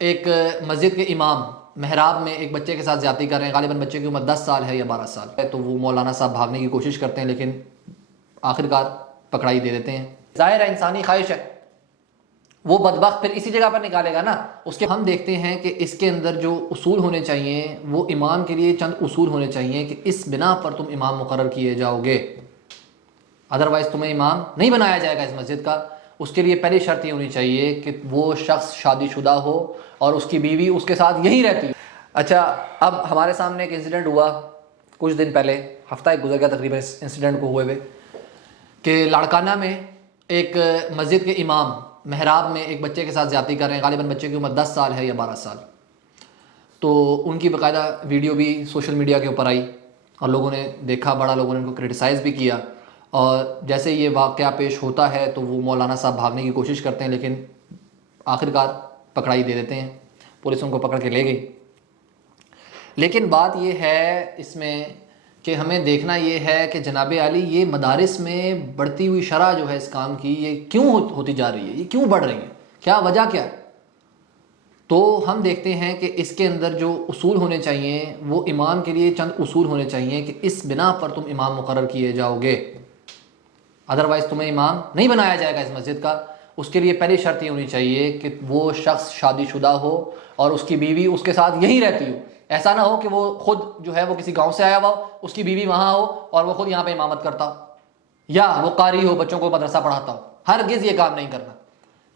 ایک مسجد کے امام محراب میں ایک بچے کے ساتھ زیادتی کر رہے ہیں، غالباً بچے کی عمر 10 سال ہے یا 12 سال ہے، تو وہ مولانا صاحب بھاگنے کی کوشش کرتے ہیں لیکن آخرکار پکڑائی دے دیتے ہیں۔ ظاہر ہے انسانی خواہش ہے، وہ بدبخت پھر اسی جگہ پر نکالے گا نا اس کے۔ ہم دیکھتے ہیں کہ اس کے اندر جو اصول ہونے چاہیے وہ امام کے لیے چند اصول ہونے چاہیے کہ اس بنا پر تم امام مقرر کیے جاؤ گے، ادروائز تمہیں امام نہیں بنایا جائے گا اس مسجد کا۔ اس کے لیے پہلی شرط یہ ہونی چاہیے کہ وہ شخص شادی شدہ ہو اور اس کی بیوی اس کے ساتھ یہیں رہتی ہو۔ اچھا، اب ہمارے سامنے ایک انسیڈنٹ ہوا کچھ دن پہلے، ہفتہ ایک گزر گیا تقریباً اس انسیڈنٹ کو ہوئے ہوئے، کہ لاڑکانہ میں ایک مسجد کے امام محراب میں ایک بچے کے ساتھ زیادتی کر رہے ہیں، غالباً بچے کی عمر 10 سال ہے یا 12 سال، تو ان کی باقاعدہ ویڈیو بھی سوشل میڈیا کے اوپر آئی اور لوگوں نے دیکھا، بڑا لوگوں نے ان کو کرٹیسائز بھی کیا، اور جیسے یہ واقعہ پیش ہوتا ہے تو وہ مولانا صاحب بھاگنے کی کوشش کرتے ہیں لیکن آخرکار پکڑائی دے دیتے ہیں، پولیس ان کو پکڑ کے لے گئی۔ لیکن بات یہ ہے اس میں کہ ہمیں دیکھنا یہ ہے کہ جناب عالی یہ مدارس میں بڑھتی ہوئی شرح جو ہے اس کام کی، یہ کیوں ہوتی جا رہی ہے، یہ کیوں بڑھ رہی ہے، کیا وجہ کیا ہے؟ تو ہم دیکھتے ہیں کہ اس کے اندر جو اصول ہونے چاہیے وہ امام کے لیے چند اصول ہونے چاہیے کہ اس بنا پر تم امام مقرر کیے جاؤ گے، ادروائز تمہیں امام نہیں بنایا جائے گا اس مسجد کا۔ اس کے لیے پہلی شرط یہ ہونی چاہیے کہ وہ شخص شادی شدہ ہو اور اس کی بیوی اس کے ساتھ یہیں رہتی ہو۔ ایسا نہ ہو کہ وہ خود جو ہے وہ کسی گاؤں سے آیا ہوا ہو، اس کی بیوی وہاں ہو اور وہ خود یہاں پہ امامت کرتا ہو، یا وہ قاری ہو بچوں کو مدرسہ پڑھاتا ہو۔ ہرگز یہ کام نہیں کرنا،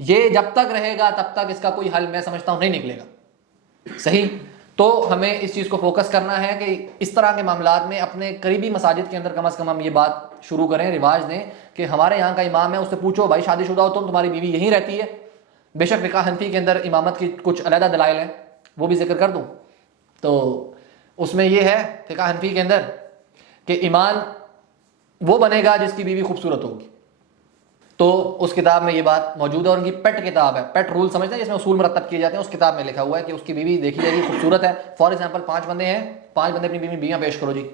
یہ جب تک رہے گا تب تک اس کا کوئی حل میں سمجھتا ہوں نہیں نکلے گا، صحیح؟ تو ہمیں اس چیز کو فوکس کرنا ہے کہ اس طرح کے معاملات میں اپنے قریبی مساجد کے اندر کم از کم ہم یہ بات شروع کریں، رواج دیں کہ ہمارے یہاں کا امام ہے، اس سے پوچھو بھائی شادی شدہ ہو تم، تمہاری بیوی یہیں رہتی ہے؟ بے شک فقہ حنفی کے اندر امامت کی کچھ علیحدہ دلائل ہیں، وہ بھی ذکر کر دوں تو اس میں یہ ہے فقہ حنفی کے اندر کہ امام وہ بنے گا جس کی بیوی خوبصورت ہوگی، تو اس کتاب میں یہ بات موجود ہے، اور ان کی پیٹ کتاب ہے، پیٹ رول سمجھتے ہیں جس میں اصول مرتب کیے جاتے ہیں، اس کتاب میں لکھا ہوا ہے کہ اس کی بیوی دیکھی جائے گی خوبصورت ہے۔ فار ایگزامپل 5 بندے ہیں، 5 بندے اپنی بیویاں پیش کرو جی،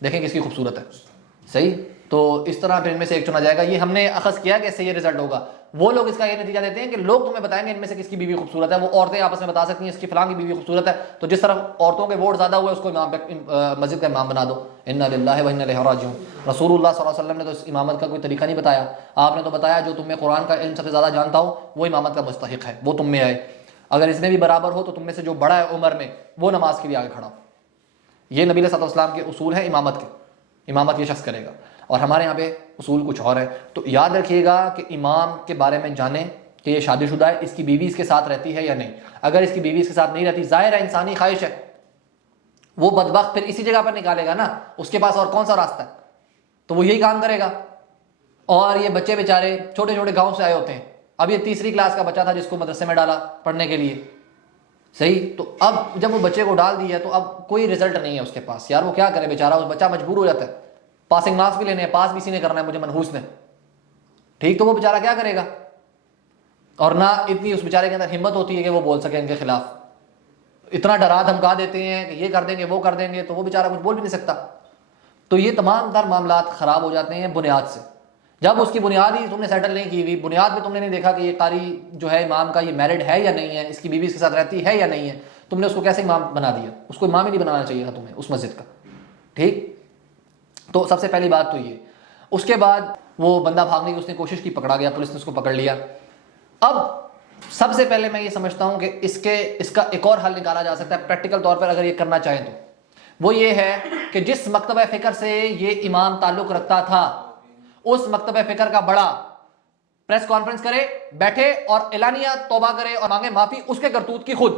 دیکھیں کس کی خوبصورت ہے، صحیح؟ تو اس طرح پھر ان میں سے ایک چنا جائے گا۔ یہ ہم نے اخذ کیا کہ اس سے یہ رزلٹ ہوگا۔ وہ لوگ اس کا یہ نتیجہ دیتے ہیں کہ لوگ تمہیں بتائیں گے ان میں سے کس کی بیوی خوبصورت ہے، وہ عورتیں آپس میں بتا سکتی ہیں اس کی فلاں کی بیوی خوبصورت ہے، تو جس طرح عورتوں کے ووٹ زیادہ ہوئے اس کو مسجد کا امام بنا دو۔ انا للہ و انا الیہ راجعون۔ رسول اللہ صلی اللہ علیہ وسلم نے تو اس امامت کا کوئی طریقہ نہیں بتایا، آپ نے تو بتایا جو تم میں قرآن کا علم سب سے زیادہ جانتا ہو وہ امامت کا مستحق ہے، وہ تم میں آئے، اگر اس میں بھی برابر ہو تو تم میں سے جو بڑا ہے عمر میں وہ نماز کے لیے آگے کھڑا ہو۔ یہ نبی صلی اللہ علیہ وسلم کے اصول ہیں امامت کے، امامت یہ شخص کرے گا، اور ہمارے یہاں پہ اصول کچھ اور ہے۔ تو یاد رکھیے گا کہ امام کے بارے میں جانیں کہ یہ شادی شدہ ہے، اس کی بیوی اس کے ساتھ رہتی ہے یا نہیں۔ اگر اس کی بیوی اس کے ساتھ نہیں رہتی، ظاہر ہے انسانی خواہش ہے، وہ بدبخت پھر اسی جگہ پر نکالے گا نا، اس کے پاس اور کون سا راستہ ہے، تو وہ یہی کام کرے گا۔ اور یہ بچے بیچارے چھوٹے چھوٹے گاؤں سے آئے ہوتے ہیں، اب یہ تیسری کلاس کا بچہ تھا جس کو مدرسے میں ڈالا پڑھنے کے لیے، صحیح؟ تو اب جب وہ بچے کو ڈال دیا تو اب کوئی رزلٹ نہیں ہے اس کے پاس، یار وہ کیا کرے بیچارہ، اس بچہ مجبور ہو جاتا ہے، پاسنگ مارکس بھی لینے ہیں، پاس بھی اسی نے کرنا ہے مجھے منحوس نے، ٹھیک؟ تو وہ بیچارہ کیا کرے گا؟ اور نہ اتنی اس بیچارے کے اندر ہمت ہوتی ہے کہ وہ بول سکے ان کے خلاف، اتنا ڈرا دھمکا دیتے ہیں کہ یہ کر دیں گے وہ کر دیں گے، تو وہ بیچارہ کچھ بول بھی نہیں سکتا۔ تو یہ تمام تر معاملات خراب ہو جاتے ہیں بنیاد سے، جب اس کی بنیاد ہی تم نے سیٹل نہیں کی ہوئی، بنیاد میں تم نے نہیں دیکھا کہ یہ قاری جو ہے امام کا یہ میرڈ ہے یا نہیں ہے، اس کی بیوی اس کے ساتھ رہتی ہے یا نہیں ہے، تم نے اس کو کیسے امام بنا دیا؟ اس کو امام ہی نہیں بنانا چاہیے تھا تمہیں اس مسجد کا، ٹھیک؟ تو سب سے پہلی بات تو یہ۔ اس کے بعد وہ بندہ بھاگنے کی اس نے کوشش کی، پکڑا گیا، پولیس نے اس کو پکڑ لیا۔ اب سب سے پہلے میں یہ سمجھتا ہوں کہ اس کا ایک اور حل نکالا جا سکتا ہے پریکٹیکل طور پر اگر یہ کرنا چاہیں تو، وہ یہ ہے کہ جس مکتبہ فکر سے یہ امام تعلق رکھتا تھا اس مکتبہ فکر کا بڑا پریس کانفرنس کرے، بیٹھے اور اعلانیہ توبہ کرے اور مانگے معافی اس کے کرتوت کی خود،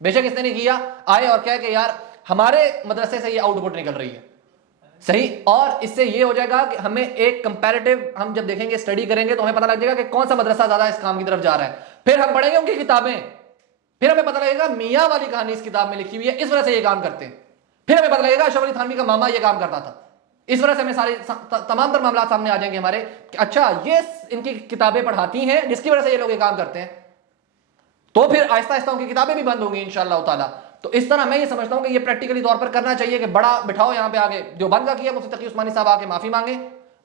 بے شک اس نے نہیں کیا، آئے اور کہے کہ یار ہمارے مدرسے سے یہ آؤٹ پٹ نکل رہی ہے، صحیح؟ اور اس سے یہ ہو جائے گا کہ ہمیں ایک کمپیریٹیو، ہم جب دیکھیں گے اسٹڈی کریں گے تو ہمیں پتہ لگ جائے گا کہ کون سا مدرسہ زیادہ اس کام کی طرف جا رہا ہے، پھر ہم پڑھیں گے ان کی کتابیں، پھر ہمیں پتہ لگے گا میاں والی کہانی اس کتاب میں لکھی ہوئی ہے، اس وجہ سے یہ کام کرتے ہیں، پھر ہمیں پتہ لگے گا اشرف علی تھانوی کا ماما یہ کام کرتا تھا، اس وجہ سے ہمیں سارے تمام تر معاملات سامنے آ جائیں گے ہمارے کہ اچھا یہ ان کی کتابیں پڑھاتی ہیں جس کی وجہ سے یہ لوگ یہ کام کرتے ہیں، تو پھر آہستہ آہستہ ان کی کتابیں بھی بند ہوں گی انشاءاللہ تعالیٰ۔ تو اس طرح میں یہ سمجھتا ہوں کہ یہ پریکٹیکلی طور پر کرنا چاہیے کہ بڑا بٹھاؤ یہاں پہ آگے، دیوبند کا کیا مفتی تقی عثمانی صاحب آ کے معافی مانگے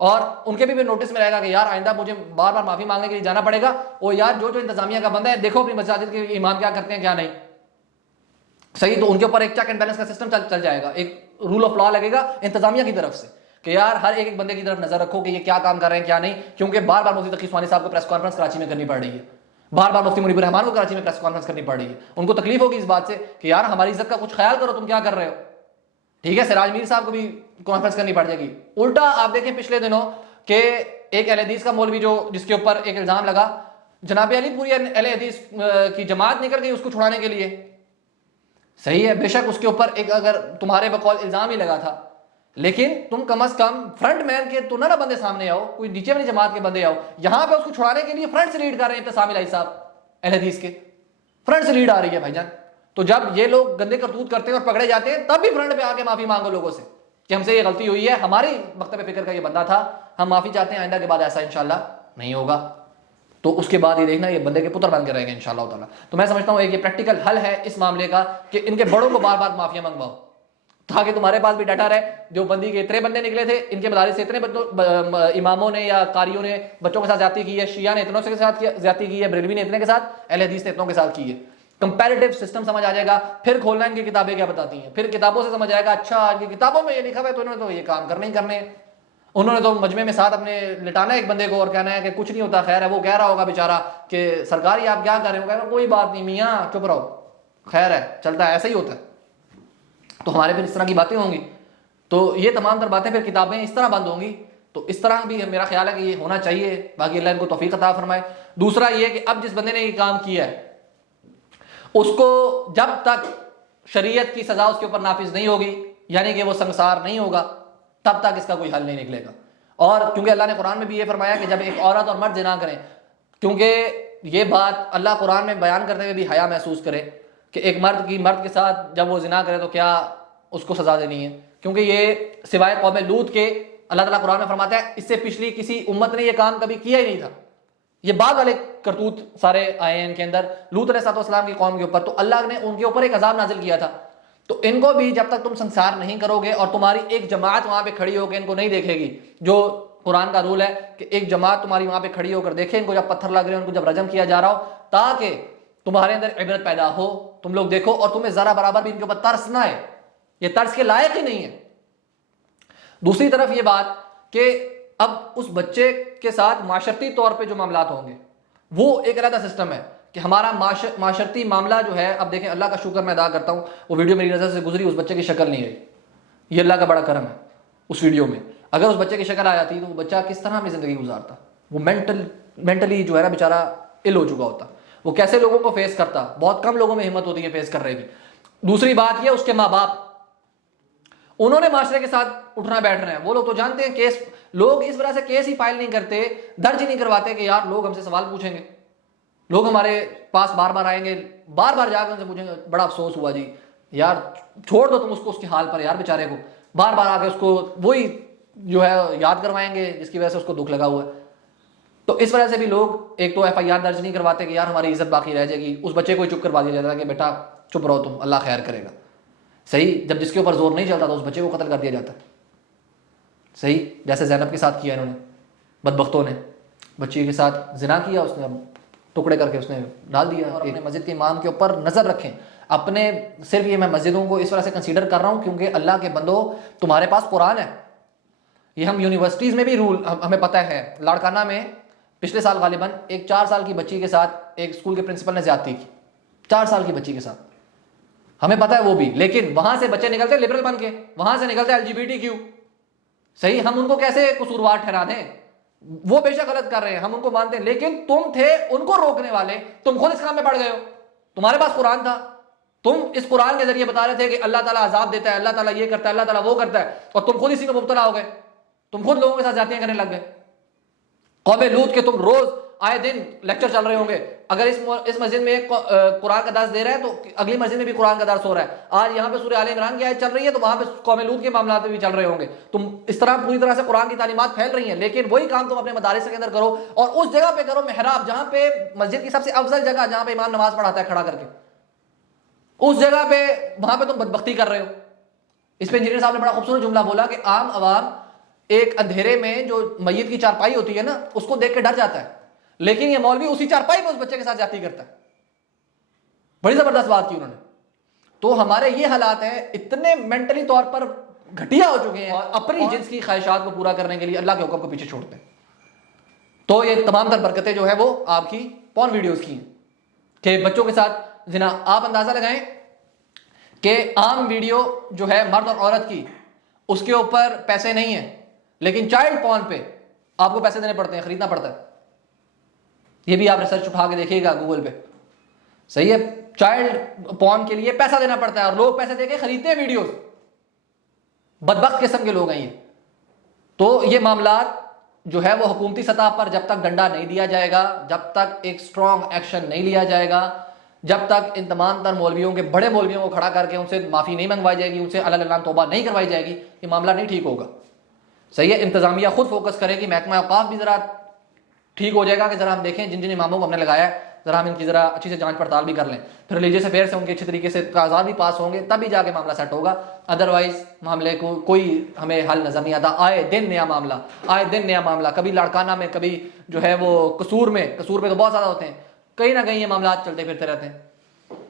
اور ان کے بھی نوٹس میں رہے گا کہ یار آئندہ مجھے بار بار معافی مانگنے کے لیے جانا پڑے گا، اور یار جو انتظامیہ کا بندہ ہے دیکھو اپنی مساجد کے امام کیا کرتے ہیں کیا نہیں، صحیح، تو ان کے اوپر ایک چیک اینڈ بیلنس کا سسٹم چل جائے گا، ایک رول آف لا لگے گا انتظامیہ کی طرف سے کہ یار ہر ایک بندے کی طرف نظر رکھو کہ یہ کیا کام کر رہے ہیں کیا نہیں، کیونکہ بار بار مفتی تقی عثمانی صاحب کو پریس کانفرنس کراچی میں کرنی پڑ رہی ہے، بار بار مفتی منیب الرحمان کو کراچی میں پریس کانفرنس کرنی پڑ رہی ہے، ان کو تکلیف ہوگی اس بات سے کہ یار ہماری عزت کا کچھ خیال کرو، تم کیا کر رہے ہو، ٹھیک ہے، سراج میر صاحب کو بھی کانفرنس کرنی پڑ جائے گی۔ الٹا آپ دیکھیں پچھلے دنوں کہ ایک اہل حدیث کا مولوی جس کے اوپر ایک الزام لگا، جناب علی پوری اہل حدیث کی جماعت نکل گئی اس کو چھڑانے کے لیے، صحیح ہے، بے شک اس کے اوپر ایک اگر تمہارے بقول الزام ہی لگا تھا، لیکن تم کم از کم فرنٹ مین کے تو نہ بندے سامنے آؤ، کوئی نیچے والی جماعت کے بندے آؤ، یہاں پہ اس کو چھڑانے کے لیے فرنٹ سے لیڈ کر رہے ہیں ابتسام الہی صاحب اہل حدیث کے، فرنٹ سے لیڈ آ رہی ہے بھائی جان۔ تو جب یہ لوگ گندے کرتوت کرتے ہیں اور پکڑے جاتے ہیں تب بھی فرنٹ پہ آ کے معافی مانگو لوگوں سے کہ ہم سے یہ غلطی ہوئی ہے، ہماری مکتب فکر کا یہ بندہ تھا، ہم معافی چاہتے ہیں، آئندہ کے بعد ایسا انشاءاللہ نہیں ہوگا، تو اس کے بعد یہ دیکھنا یہ بندے کے پتر بن کے رہیں گے انشاءاللہ تعالیٰ۔ تو میں سمجھتا ہوں ایک یہ پریکٹیکل حل ہے اس معاملے کا کہ ان کے بڑوں کو بار بار معافیاں منگواؤ تاکہ تمہارے پاس بھی ڈاٹا رہے، جو بندی کے اتنے بندے نکلے تھے، ان کے مدارس سے اتنے اماموں نے یا قاریوں نے بچوں کے ساتھ زیادتی کی ہے، شیعہ نے اتنوں کے ساتھ زیادتی کی ہے، بریلوی نے اتنے کے ساتھ، اہل حدیث نے اتنوں کے ساتھ کی ہے، کمپیریٹیو سسٹم سمجھ آ جائے گا، پھر کھولنا ان کی کتابیں کیا بتاتی ہیں، پھر کتابوں سے سمجھ آئے گا اچھا ان کی کتابوں میں یہ لکھا ہوا ہے تو انہوں نے تو یہ کام کرنے ہی کرنے ہیں، انہوں نے تو مجمع میں ساتھ اپنے لٹانا ہے ایک بندے کو اور کہنا ہے کہ کچھ نہیں ہوتا، خیر ہے، وہ کہہ رہا ہوگا بیچارہ کہ سرکار یہ آپ کیا کر رہے ہو، کہہ کوئی بات نہیں میاں چپ رہو، خیر ہے، چلتا ہے، ایسا ہی ہوتا ہے، تو ہمارے پھر اس طرح کی باتیں ہوں گی، تو یہ تمام تر باتیں پھر کتابیں اس طرح بند ہوں گی، تو اس طرح بھی میرا خیال ہے کہ یہ ہونا چاہیے، باقی اللہ ان کو توفیق عطا فرمائے۔ دوسرا یہ کہ اب جس بندے نے یہ کام کیا ہے اس کو جب تک شریعت کی سزا اس کے اوپر نافذ نہیں ہوگی، یعنی کہ وہ سنگسار نہیں ہوگا، تب تک اس کا کوئی حل نہیں نکلے گا، اور کیونکہ اللہ نے قرآن میں بھی یہ فرمایا کہ جب ایک عورت اور مرد زنا کریں، کیونکہ یہ بات اللہ قرآن میں بیان کرتے ہوئے بھی حیا محسوس کرے کہ ایک مرد کے ساتھ جب وہ زنا کرے تو کیا اس کو سزا دینی ہے، کیونکہ یہ سوائے قوم لوط کے اللہ تعالیٰ قرآن میں فرماتا ہے اس سے پچھلی کسی امت نے یہ کام کبھی کیا ہی نہیں تھا، یہ بعد والے کرتوت سارے آئے ہیں ان کے اندر، لوط علیہ السلام کی قوم کے اوپر، تو اللہ نے ان کے اوپر ایک عذاب نازل کیا تھا، تو ان کو بھی جب تک تم سنسار نہیں کرو گے اور تمہاری ایک جماعت وہاں پہ کھڑی ہو کے ان کو نہیں دیکھے گی، جو قرآن کا رول ہے کہ ایک جماعت تمہاری وہاں پہ کھڑی ہو کر دیکھے ان کو جب پتھر لگ رہے ہیں، ان کو جب رجم کیا جا رہا ہو، تاکہ تمہارے اندر عبرت پیدا ہو، تم لوگ دیکھو اور تمہیں ذرا برابر بھی ان کے اوپر ترس نہ آئے، یہ ترس کے لائق ہی نہیں ہے۔ دوسری طرف یہ بات کہ اب اس بچے کے ساتھ معاشرتی طور پہ جو معاملات ہوں گے وہ ایک علیحدہ سسٹم ہے کہ ہمارا معاشرتی معاملہ جو ہے، اب دیکھیں اللہ کا شکر میں ادا کرتا ہوں، وہ ویڈیو میری نظر سے گزری، اس بچے کی شکل نہیں رہی، یہ اللہ کا بڑا کرم ہے، اس ویڈیو میں اگر اس بچے کی شکل آ جاتی تو وہ بچہ کس طرح اپنی زندگی گزارتا، وہ مینٹلی جو ہے نا بیچارہ ال ہو چکا ہوتا، وہ کیسے لوگوں کو فیس کرتا، بہت کم لوگوں میں ہمت ہوتی ہے فیس کر رہے کی۔ دوسری بات یہ اس کے ماں باپ، انہوں نے معاشرے کے ساتھ اٹھنا بیٹھ رہے ہیں، وہ لوگ تو جانتے ہیں کیس، لوگ اس وجہ سے کیس ہی فائل نہیں کرتے، درج ہی نہیں کرواتے کہ یار لوگ ہم سے سوال پوچھیں گے، لوگ ہمارے پاس بار بار آئیں گے، بار بار جا کے ان سے پوچھیں گے بڑا افسوس ہوا جی، یار چھوڑ دو تم اس کو اس کے حال پر، یار بیچارے کو بار بار آ کے اس کو وہی جو ہے یاد کروائیں گے جس کی وجہ سے اس کو دکھ لگا ہوا ہے۔ تو اس وجہ سے بھی لوگ ایک تو ایف آئی آر درج نہیں کرواتے کہ یار ہماری عزت باقی رہ جائے گی، اس بچے کو ہی چپ کروا دیا جاتا ہے کہ بیٹا چپ رہو تم، اللہ خیر کرے گا، صحیح، جب جس کے اوپر زور نہیں چلتا تو اس بچے کو قتل کر دیا جاتا ہے، صحیح، جیسے زینب کے ساتھ کیا انہوں نے، بدبختوں نے بچی کے ساتھ زنا کیا، اس نے ٹکڑے کر کے اس نے ڈال دیا۔ اور اپنے مسجد کے امام کے اوپر نظر رکھیں، اپنے صرف یہ میں مسجدوں کو اس طرح سے کنسیڈر کر رہا ہوں کیونکہ اللہ کے بندو تمہارے پاس قرآن ہے، یہ ہم یونیورسٹیز میں بھی رول ہمیں پتہ ہے، لاڑکانہ میں پچھلے سال غالباً ایک 4 سال کی بچی کے ساتھ ایک اسکول کے پرنسپل نے زیادتی کی، 4 سال کی بچی کے ساتھ، ہمیں پتہ ہے وہ بھی، لیکن وہاں سے بچے نکلتے لبرل بن کے، وہاں سے نکلتے LGBTQ، صحیح، ہم ان کو کیسے قصوروار ٹھہرا دیں، وہ بے شک غلط کر رہے ہیں، ہم ان کو مانتے ہیں، لیکن تم تھے ان کو روکنے والے، تم خود اس کام میں پڑ گئے ہو، تمہارے پاس قرآن تھا، تم اس قرآن کے ذریعے بتا رہے تھے کہ اللہ تعالیٰ عذاب دیتا ہے، اللہ تعالیٰ یہ کرتا ہے، اللہ تعالیٰ وہ کرتا ہے، اور تم خود اسی میں مبتلا ہو گئے، تم خود لوگوں کے ساتھ زیادتیاں کرنے لگ گئے۔ قوم لوط کے تم روز آئے دن لیکچر چل رہے ہوں گے، اگر اس مسجد میں ایک قرآن کا درس دے رہا ہے تو اگلی مسجد میں بھی قرآن کا درس ہو رہا ہے، آج یہاں پہ سورہ آل عمران کی آیت چل رہی ہے تو وہاں پہ قوم لوط کے معاملات بھی چل رہے ہوں گے، تم اس طرح پوری طرح سے قرآن کی تعلیمات پھیل رہی ہیں، لیکن وہی کام تم اپنے مدارس کے اندر کرو، اور اس جگہ پہ کرو محراب، جہاں پہ مسجد کی سب سے افضل جگہ جہاں پہ امام نماز پڑھاتا ہے کھڑا کر کے، اس جگہ پہ وہاں پہ تم بدبختی کر رہے ہو۔ اس پہ انجینئر صاحب نے بڑا خوبصورت جملہ بولا کہ عام عوام ایک اندھیرے میں جو میت کی چارپائی ہوتی ہے نا اس کو دیکھ کے ڈر جاتا ہے، لیکن یہ مولوی اسی چارپائی میں اس بچے کے ساتھ زیادتی کرتا ہے. بڑی زبردست بات کی انہوں نے. تو ہمارے یہ حالات ہیں، اتنے مینٹلی طور پر گھٹیا ہو چکے ہیں اور اپنی جنس کی خواہشات کو پورا کرنے کے لیے اللہ کے حکم کو پیچھے چھوڑتے ہیں. تو یہ تمام تر برکتیں جو ہے وہ آپ کی پون ویڈیوز کی ہیں کہ بچوں کے ساتھ زنا. آپ اندازہ لگائیں کہ عام ویڈیو جو ہے مرد اور عورت کی اس کے اوپر پیسے نہیں ہیں، لیکن چائلڈ پون پہ آپ کو پیسے دینے پڑتے ہیں، خریدنا پڑتا ہے. یہ بھی آپ ریسرچ اٹھا کے دیکھیے گا گوگل پہ، صحیح ہے. چائلڈ پون کے لیے پیسہ دینا پڑتا ہے اور لوگ پیسے دے کے خریدتے ہیں ویڈیوز. بدبخت قسم کے لوگ ہیں یہ. تو یہ معاملات جو ہے وہ حکومتی سطح پر جب تک ڈنڈا نہیں دیا جائے گا، جب تک ایک سٹرونگ ایکشن نہیں لیا جائے گا، جب تک ان تمام تر مولویوں کے بڑے مولویوں کو کھڑا کر کے ان سے معافی نہیں منگوائی جائے گی، ان سے اللہ توبہ نہیں کروائی جائے گی، یہ معاملہ نہیں ٹھیک ہوگا. صحیح ہے. انتظامیہ خود فوکس کرے گی، محکمہ اوقاف بھی ذرا ٹھیک ہو جائے گا کہ ذرا ہم دیکھیں جن اماموں کو ہم نے لگایا ہے ذرا ہم ان کی ذرا اچھی سے جانچ پڑتال بھی کر لیں، پھر ریلیجیس افیئر سے ان کے اچھے طریقے سے کاغذات بھی پاس ہوں گے، تب ہی جا کے معاملہ سیٹ ہوگا. ادروائز معاملے کو کوئی ہمیں حل نظر نہیں آتا. آئے دن نیا معاملہ، آئے دن نیا معاملہ، کبھی لڑکانہ میں، کبھی جو ہے وہ قصور میں، قصور پہ تو بہت زیادہ ہوتے ہیں، کہیں نہ کہیں یہ معاملات چلتے پھرتے رہتے ہیں.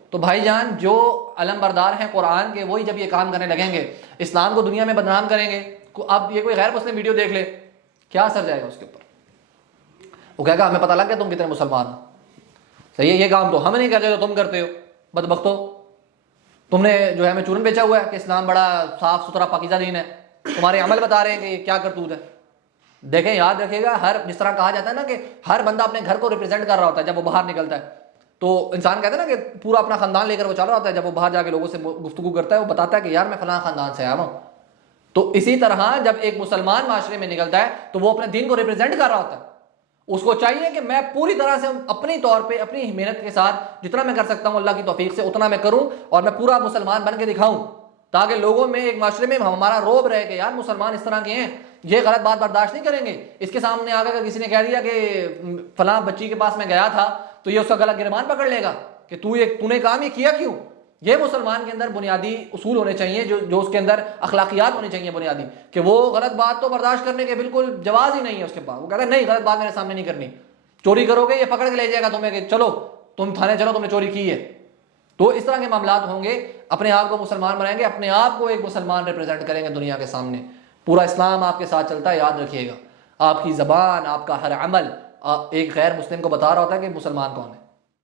تو بھائی جان جو علم بردار ہیں قرآن کے، وہی جب یہ کام کرنے لگیں گے، اسلام کو دنیا میں بدنام کریں گے. اب یہ کوئی غیر مسلم ویڈیو دیکھ لے، کیا اثر جائے گا اس کے اوپر؟ وہ کہے گا ہمیں پتہ لگ گیا تم کتنے مسلمان ہو. صحیح ہے. یہ کام تو ہم نہیں کرتے جو تم کرتے ہو، بدبختو. تم نے جو ہے ہمیں چورن بیچا ہوا ہے کہ اسلام بڑا صاف ستھرا پاکیزہ دین ہے، تمہارے عمل بتا رہے ہیں کہ یہ کیا کرتوت ہے. دیکھیں یاد رکھیے گا، ہر جس طرح کہا جاتا ہے نا کہ ہر بندہ اپنے گھر کو ریپرزینٹ کر رہا ہوتا ہے جب وہ باہر نکلتا ہے. تو انسان کہتا ہے نا کہ پورا اپنا خاندان لے کر وہ چل رہا ہوتا ہے، جب وہ باہر جا کے لوگوں سے گفتگو کرتا ہے وہ بتاتا ہے کہ یار میں فلاں خاندان سے آیا ہوں. تو اسی طرح جب ایک مسلمان معاشرے میں نکلتا ہے تو وہ اپنے دین کو ریپرزینٹ کر رہا ہوتا ہے. اس کو چاہیے کہ میں پوری طرح سے اپنی طور پہ اپنی محنت کے ساتھ جتنا میں کر سکتا ہوں اللہ کی توفیق سے اتنا میں کروں، اور میں پورا مسلمان بن کے دکھاؤں تاکہ لوگوں میں ایک معاشرے میں ہمارا روب رہے کہ یار مسلمان اس طرح کے ہیں، یہ غلط بات برداشت نہیں کریں گے. اس کے سامنے آ کر کسی نے کہہ دیا کہ فلاں بچی کے پاس میں گیا تھا تو یہ اس کا غلط گرمان پکڑ لے گا کہ تو نے کام یہ کیا کیوں. یہ مسلمان کے اندر بنیادی اصول ہونے چاہیے، جو اس کے اندر اخلاقیات ہونی چاہیے بنیادی، کہ وہ غلط بات تو برداشت کرنے کے بالکل جواز ہی نہیں ہے اس کے پاس. وہ کہتا ہے نہیں غلط بات میرے سامنے نہیں کرنی، چوری کرو گے یہ پکڑ کے لے جائے گا تمہیں کہ چلو تم تھانے چلو تم نے چوری کی ہے. تو اس طرح کے معاملات ہوں گے. اپنے آپ کو مسلمان بنائیں گے، اپنے آپ کو ایک مسلمان ریپرزینٹ کریں گے دنیا کے سامنے. پورا اسلام آپ کے ساتھ چلتا ہے، یاد رکھیے گا. آپ کی زبان، آپ کا ہر عمل ایک غیر مسلم کو بتا رہا ہوتا ہے کہ مسلمان کون ہے.